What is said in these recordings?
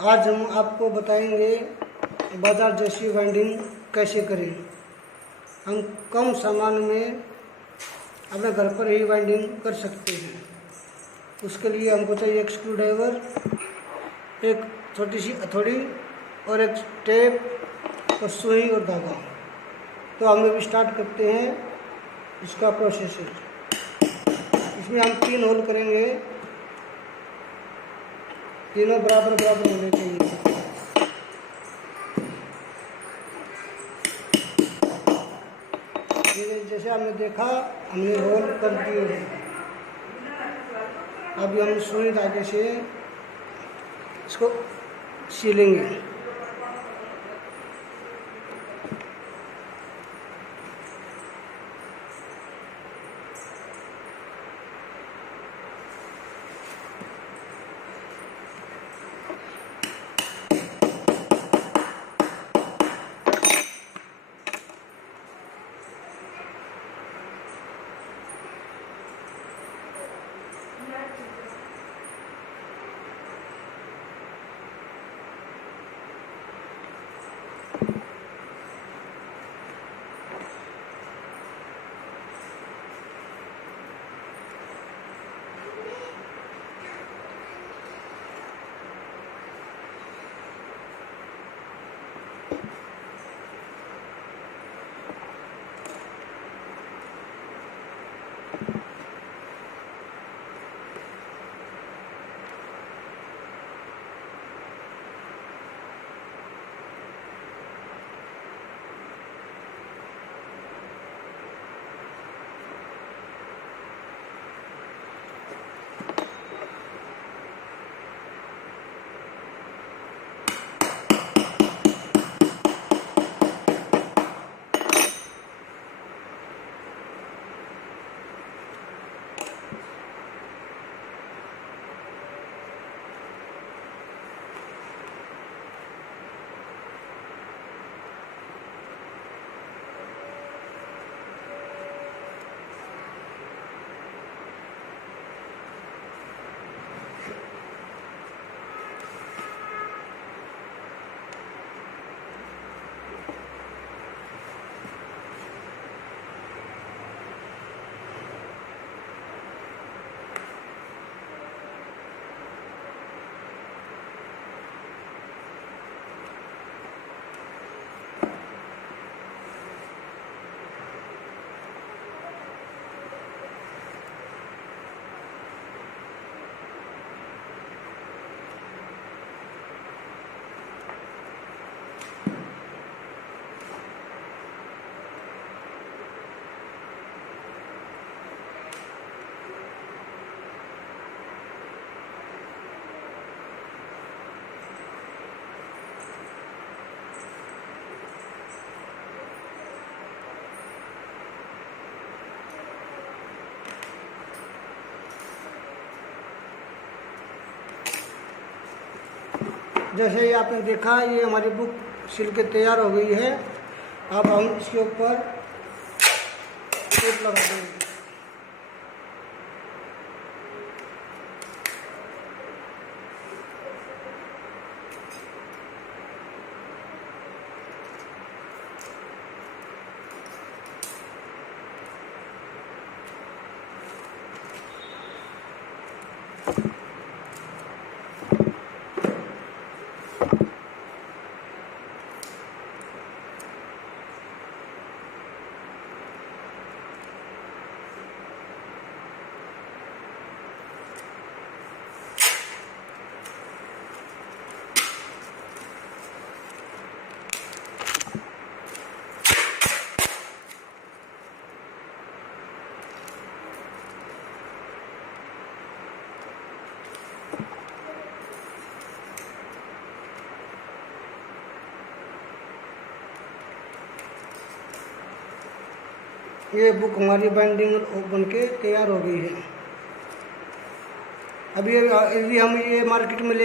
आज हम आपको बताएंगे बाजार जैसी बाइंडिंग कैसे करें। हम कम सामान में अपने घर पर ही बाइंडिंग कर सकते हैं। उसके लिए हमको चाहिए एक स्क्रू ड्राइवर, एक छोटी सी हथौड़ी और एक टेप और सुई और धागा। तो हम अभी स्टार्ट करते हैं इसका प्रोसेस। इसमें हम 3 होल करेंगे, तीनों बराबर बराबर होने चाहिए। जैसे हमने देखा, हमने होल कर दिए हैं। अभी हम सुई धागे से इसको सिलेंगे। जैसे ही आपने देखा, ये हमारी बुक सिल के तैयार हो गई है। अब हम इसके ऊपर टेप लगा देंगे। ये बुक हमारी बाइंडिंग बन के तैयार हो गई है। अभी हम ये मार्केट में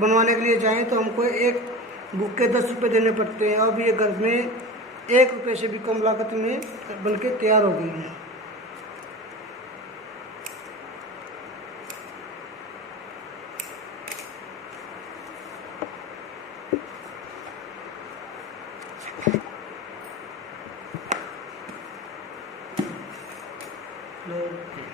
बनवाने के लिए जाएं तो हमको एक बुक के 10 रुपये देने पड़ते हैं। अब ये घर में 1 रुपये से भी कम लागत में बन के तैयार हो गई है। ओके।